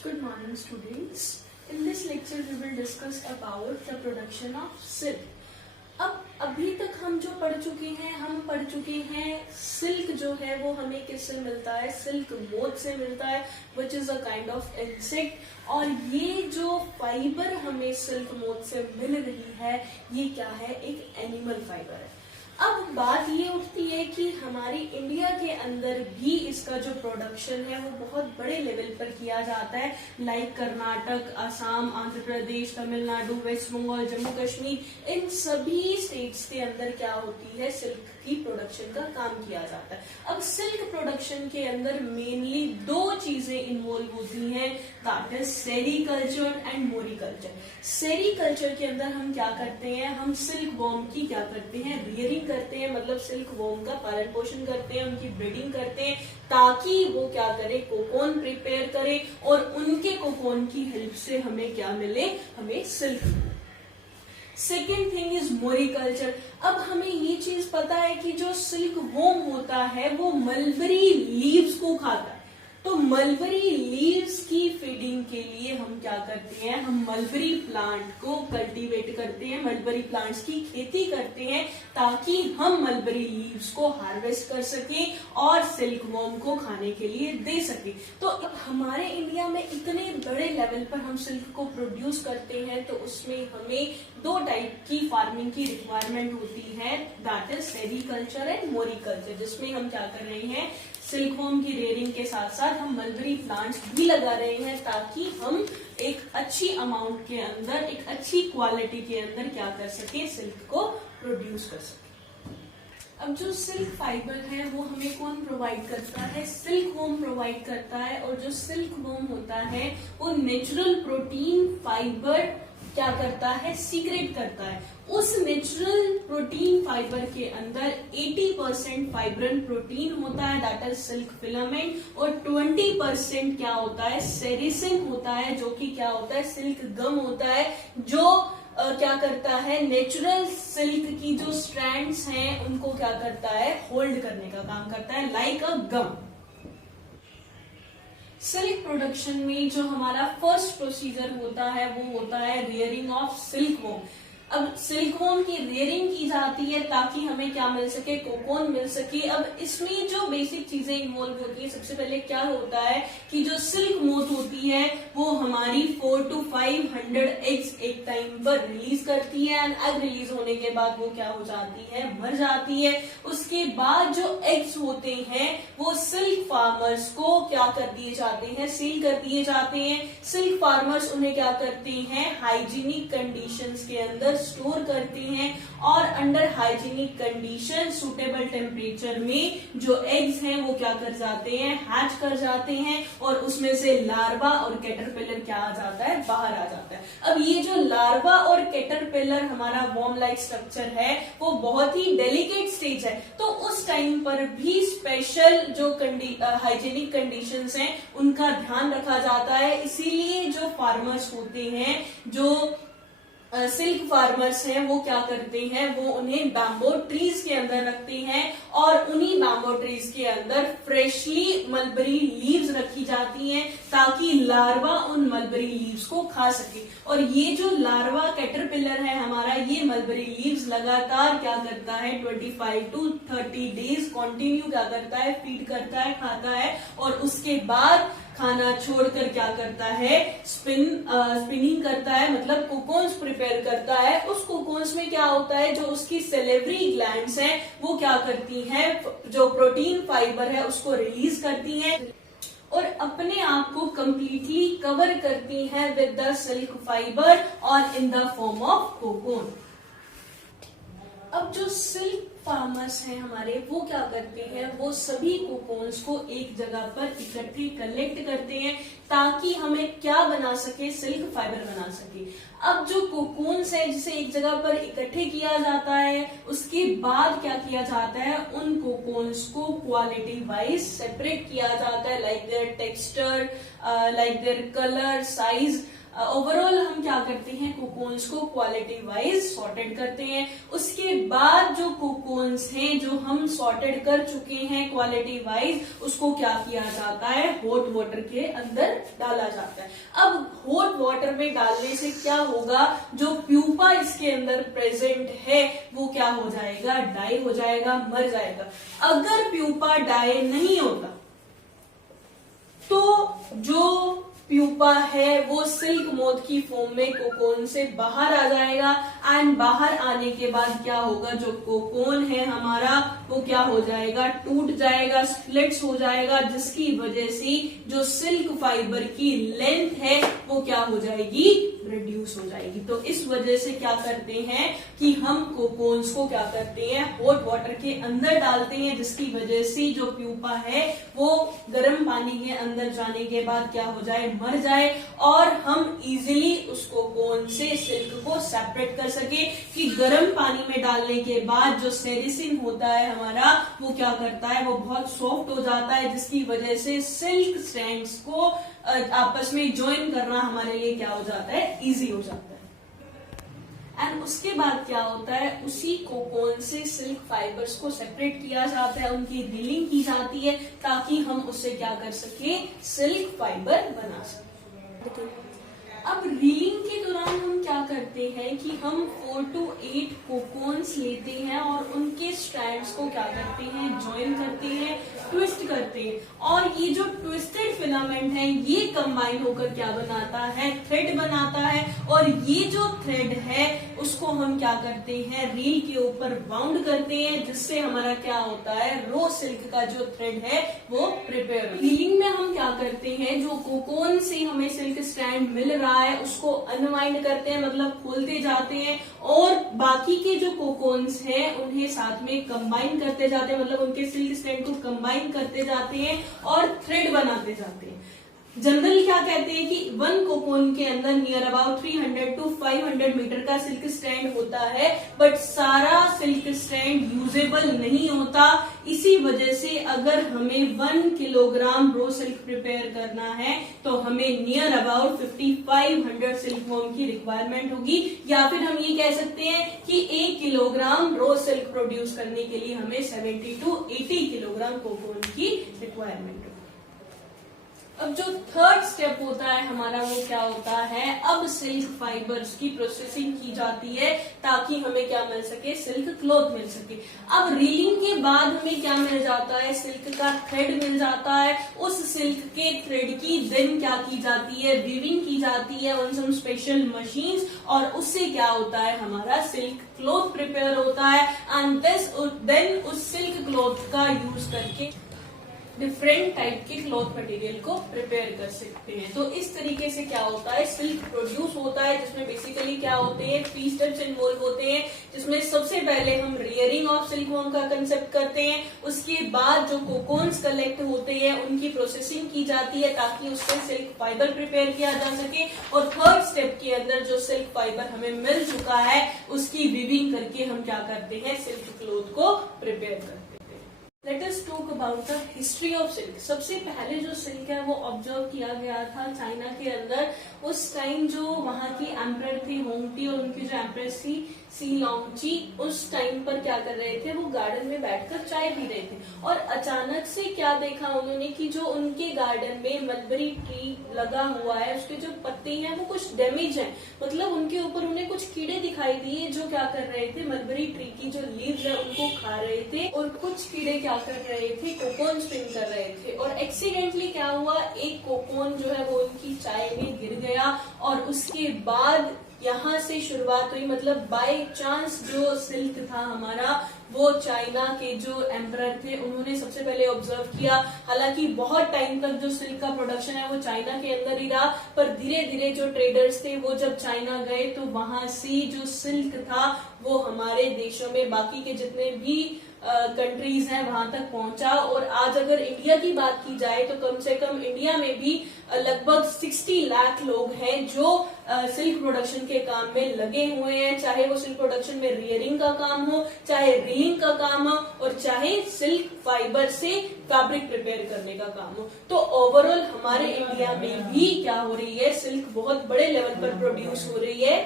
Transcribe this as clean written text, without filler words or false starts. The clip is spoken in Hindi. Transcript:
Good morning, students. In this lecture, we will discuss about the production of silk. अब अभी तक हम जो पढ़ चुके हैं सिल्क जो है वो हमें किससे मिलता है, सिल्क मोथ से मिलता है, which is a kind of insect. और ये जो फाइबर हमें सिल्क मोथ से मिल रही है ये क्या है, एक एनिमल फाइबर है। अब बात ये उठती है कि हमारी इंडिया के अंदर भी इसका जो प्रोडक्शन है वो बहुत बड़े लेवल पर किया जाता है, लाइक कर्नाटक, असम, आंध्र प्रदेश, तमिलनाडु, वेस्ट बंगाल, जम्मू कश्मीर, इन सभी स्टेट्स के अंदर क्या होती है, सिल्क की प्रोडक्शन का काम किया जाता है। अब सिल्क प्रोडक्शन के अंदर मेनली दो चीजें इन्वॉल्व होती हैं, that is sericulture and moriculture. Sericulture के अंदर हम क्या करते हैं, हम सिल्क वॉर्म की क्या करते हैं, रियरिंग करते हैं, मतलब सिल्क वॉर्म का पालन पोषण करते हैं, उनकी ब्रीडिंग करते हैं ताकि वो क्या करे, कोकोन प्रिपेयर करे और उनके कोकोन की हेल्प से हमें क्या मिले, हमें silk. Second thing is moriculture. अब हमें ये चीज पता है कि जो सिल्क वॉर्म होता है वो मलबरी लीव्स को खाता है, तो मलबरी लीव्स की फीडिंग के लिए हम क्या करते हैं, हम मलबरी प्लांट को कल्टीवेट करते हैं, मलबरी प्लांट्स की खेती करते हैं ताकि हम मलबरी लीव्स को हार्वेस्ट कर सके और सिल्क वॉर्म को खाने के लिए दे सके। तो हमारे इंडिया में इतने बड़े लेवल पर हम सिल्क को प्रोड्यूस करते हैं तो उसमें हमें दो टाइप की फार्मिंग की रिक्वायरमेंट होती है, that is sericulture and moriculture, जिसमें हम क्या कर रहे हैं, सिल्क वॉर्म की रेयरिंग के साथ साथ हम मलबरी प्लांट्स भी लगा रहे हैं ताकि हम एक अच्छी अमाउंट के अंदर, एक अच्छी क्वालिटी के अंदर क्या कर सके, सिल्क को प्रोड्यूस कर सके। अब जो सिल्क फाइबर है वो हमें कौन प्रोवाइड करता है, सिल्क वॉर्म प्रोवाइड करता है। और जो सिल्क वॉर्म होता है वो नेचुरल प्रोटीन फाइबर क्या करता है, सीक्रेट करता है। उस नेचुरल प्रोटीन फाइबर के अंदर 80% फाइब्रन प्रोटीन होता है, दैट इज सिल्क फिलामेंट, और 20% क्या होता है, सेरिसिन होता है, जो कि क्या होता है, सिल्क गम होता है, जो क्या करता है, नेचुरल सिल्क की जो स्ट्रैंड्स हैं उनको क्या करता है, होल्ड करने का काम करता है, like a gum. Silk production में जो हमारा फर्स्ट प्रोसीजर होता है वो होता है रियरिंग ऑफ सिल्क वॉर्म। अब सिल्क वॉर्म की रियरिंग की जाती है ताकि हमें क्या मिल सके, कोकोन मिल सके। अब इसमें जो बेसिक चीजें इन्वॉल्व होती है, सबसे पहले क्या होता है कि जो सिल्क मोथ होती है वो हमारी 400 to 500 एग्स एक टाइम पर रिलीज करती है, एंड एग रिलीज होने के बाद वो क्या हो जाती है, मर जाती है। उसके बाद जो एग्स होते हैं वो सिल्क फार्मर्स को क्या कर दिए जाते हैं, सील कर दिए जाते हैं। सिल्क फार्मर्स उन्हें क्या करते हैं, हाइजीनिक कंडीशंस के अंदर स्टोर करते हैं और under hygienic condition suitable temperature में जो एग्स हैं वो क्या कर जाते हैं, हैच कर जाते हैं, और उसमें से लार्वा और कैटरपिलर क्या आ जाता है, बाहर आ जाता है। अब ये जो लार्वा और कैटरपिलर हमारा वॉर्म लाइक स्ट्रक्चर है वो बहुत ही डेलिकेट स्टेज है, तो उस टाइम पर भी स्पेशल जो हाइजीनिक कंडीशंस हैं उनका ध्यान रखा जाता है। इसीलिए जो फार्मर्स होते हैं, जो सिल्क फार्मर्स हैं, वो क्या करते हैं, वो उन्हें बैम्बो ट्रीज के अंदर रखते हैं और उन्हीं बैम्बो ट्रीज के अंदर फ्रेशली मलबरी लीव्स रखी जाती हैं ताकि लार्वा उन मलबरी लीव्स को खा सके। और ये जो लार्वा कैटरपिलर है हमारा, ये मलबरी लीव्स लगातार क्या करता है, 25 to 30 डेज कंटिन्यू क्या करता है, फीड करता है, खाता है, और उसके बाद खाना छोड़कर क्या करता है, स्पिनिंग करता है, मतलब कोकोन्स प्रिपेयर करता है। उस कोकोन्स में क्या होता है, जो उसकी सेलेवरी ग्लैंड्स हैं वो क्या करती हैं, जो प्रोटीन फाइबर है उसको रिलीज करती हैं और अपने आप को कंप्लीटली कवर करती हैं विद द सिल्क फाइबर और in the form of cocoon. अब जो सिल्क फार्मर्स हैं हमारे, वो क्या करते हैं, वो सभी कोकोन्स को एक जगह पर इकट्ठे कलेक्ट करते हैं ताकि हमें क्या बना सके, सिल्क फाइबर बना सके। अब जो कोकोन्स है जिसे एक जगह पर इकट्ठे किया जाता है, उसके बाद क्या किया जाता है, उन कोकोन्स को क्वालिटी वाइज सेपरेट किया जाता है, like their texture, like their colour, size, overall हम क्या करते हैं, कोकोन्स को क्वालिटी वाइज सॉर्टेड करते हैं। उसके बाद जो कोकोन्स हैं जो हम सॉर्टेड कर चुके हैं क्वालिटी वाइज, उसको क्या किया जाता है, हॉट वाटर के अंदर डाला जाता है। अब हॉट वाटर में डालने से क्या होगा, जो प्यूपा इसके अंदर प्रेजेंट है वो क्या हो जाएगा, डाई हो जाएगा, मर जाएगा। अगर प्यूपा डाई नहीं होता तो जो प्यूपा है वो सिल्क मोथ की फॉर्म में कोकोन से बाहर आ जाएगा, एंड बाहर आने के बाद क्या होगा, जो कोकोन है हमारा वो क्या हो जाएगा, टूट जाएगा, स्प्लिट्स हो जाएगा, जिसकी वजह से जो सिल्क फाइबर की लेंथ है वो क्या हो जाएगी, रिड्यूस हो जाएगी। तो इस वजह से क्या करते हैं कि हम कोकोन्स को क्या करते हैं, हॉट वाटर के अंदर डालते हैं, जिसकी वजह से जो प्यूपा है वो गर्म पानी के अंदर जाने के बाद क्या हो जाए, मर जाए, और हम इजीली उस कोकोन से सिल्क को सेपरेट कर सके। कि गर्म पानी में डालने के बाद जो सेरिसिन होता है हमारा वो क्या करता है, वो बहुत सॉफ्ट हो जाता है, जिसकी वजह से सिल्क स्ट्रैंड्स को आपस में ज्वाइन करना हमारे लिए क्या हो जाता है, इजी हो जाता है। एंड उसके बाद क्या होता है, उसी कोकोन से सिल्क फाइबर्स को सेपरेट किया जाता है, उनकी रीलिंग की जाती है, ताकि हम उससे क्या कर सके, सिल्क फाइबर बना सके। अब रीलिंग के दौरान हम क्या करते हैं कि हम 4 to 8 कोकोन्स लेते हैं और उनके स्ट्रैंड्स को क्या करते हैं, ज्वाइन करते हैं, ट्विस्ट करते हैं, और ये जो ट्विस्टेड फिलामेंट है ये कंबाइन होकर क्या बनाता है, थ्रेड बनाता है, और ये जो थ्रेड है उसको हम क्या करते हैं, रील के ऊपर बाउंड करते हैं, जिससे हमारा क्या होता है, रो सिल्क का जो थ्रेड है वो प्रिपेयर। रीलिंग में हम क्या करते हैं, जो कोकोन से हमें सिल्क स्ट्रैंड मिल रहा है उसको अनवाइंड करते हैं, मतलब खोलते जाते हैं, और बाकी के जो कोकोन्स हैं उन्हें साथ में कंबाइन करते जाते हैं, मतलब उनके सिल्क स्ट्रैंड को कंबाइन करते जाते हैं और थ्रेड बनाते जाते हैं। जनरल क्या कहते हैं कि 1 कोकोन के अंदर नियर अबाउट 300 to 500 मीटर का सिल्क स्ट्रैंड होता है, बट सारा सिल्क स्ट्रैंड यूजेबल नहीं होता। इसी वजह से अगर हमें 1 किलोग्राम रो सिल्क प्रिपेयर करना है तो हमें नियर अबाउट 5500 सिल्क वॉर्म की रिक्वायरमेंट होगी, या फिर हम ये कह सकते हैं कि 1 किलोग्राम रो सिल्क प्रोड्यूस करने के लिए हमें 70 to 80 किलोग्राम कोकोन की रिक्वायरमेंट होगी। अब जो थर्ड स्टेप होता है हमारा वो क्या होता है, अब सिल्क फाइबर्स की प्रोसेसिंग की जाती है ताकि हमें क्या मिल सके, सिल्क क्लॉथ मिल सके। अब रीलिंग के बाद हमें क्या मिल जाता है, सिल्क का थ्रेड मिल जाता है। उस सिल्क के थ्रेड की देन क्या की जाती है, वीविंग की जाती है ऑन सम स्पेशल मशीन्स, और उससे क्या होता है, हमारा सिल्क क्लॉथ प्रिपेयर होता है। एंड देन उस सिल्क क्लॉथ का यूज करके डिफरेंट टाइप के क्लॉथ मटेरियल को प्रिपेयर कर सकते हैं। तो इस तरीके से क्या होता है, सिल्क प्रोड्यूस होता है, जिसमें बेसिकली क्या होते हैं, 3 स्टेप्स इन्वॉल्व होते हैं, जिसमें सबसे पहले हम रियरिंग ऑफ सिल्क वॉर्म का कंसेप्ट करते हैं। उसके बाद जो कोकोन्स कलेक्ट होते हैं उनकी प्रोसेसिंग की जाती है ताकि उससे सिल्क फाइबर प्रिपेयर किया जा सके, और थर्ड स्टेप के अंदर जो सिल्क फाइबर हमें मिल चुका है उसकी वीविंग करके हम क्या करते हैं, सिल्क क्लॉथ को प्रिपेयर करते हैं। Let us talk about the history of silk. सबसे पहले जो सिल्क है वो ऑब्जर्व किया गया था चाइना के अंदर। उस टाइम जो वहां की एम्परर थी होंगटी और उनकी जो एम्प्रेस थी सी लॉन्गची, उस टाइम पर क्या कर रहे थे, वो गार्डन में बैठकर चाय पी रहे थे, और अचानक से क्या देखा उन्होंने कि जो उनके गार्डन में मलबरी ट्री लगा हुआ है उसके जो पत्ते हैं वो कुछ डैमेज हैं, मतलब उनके ऊपर उन्हें कुछ कीड़े दिखाई दिए जो क्या कर रहे थे, मलबरी ट्री की जो लीव्स है उनको खा रहे थे, और कुछ कीड़े क्या कर रहे थे, कोकोन स्पिन कर रहे थे। और एक्सीडेंटली क्या हुआ, एक कोकोन जो है वो उनकी चाय में गिर गया, और उसके बाद यहाँ से शुरुआत हुई, मतलब बाय चांस जो सिल्क था हमारा वो चाइना के जो एम्परर थे उन्होंने सबसे पहले ऑब्जर्व किया। हालांकि बहुत टाइम तक जो सिल्क का प्रोडक्शन है वो चाइना के अंदर ही रहा, पर धीरे धीरे जो ट्रेडर्स थे वो जब चाइना गए तो वहां से जो सिल्क था वो हमारे देशों में बाकी के जितने भी कंट्रीज हैं वहां तक पहुंचा। और आज अगर इंडिया की बात की जाए तो कम से कम इंडिया में भी लगभग 60 लाख लोग हैं जो सिल्क प्रोडक्शन के काम में लगे हुए हैं, चाहे वो सिल्क प्रोडक्शन में रियरिंग का काम हो, चाहे रीलिंग का काम हो, और चाहे सिल्क फाइबर से फैब्रिक प्रिपेयर करने का काम हो। तो ओवरऑल हमारे इंडिया में भी क्या हो रही है, सिल्क बहुत बड़े लेवल पर प्रोड्यूस हो रही है।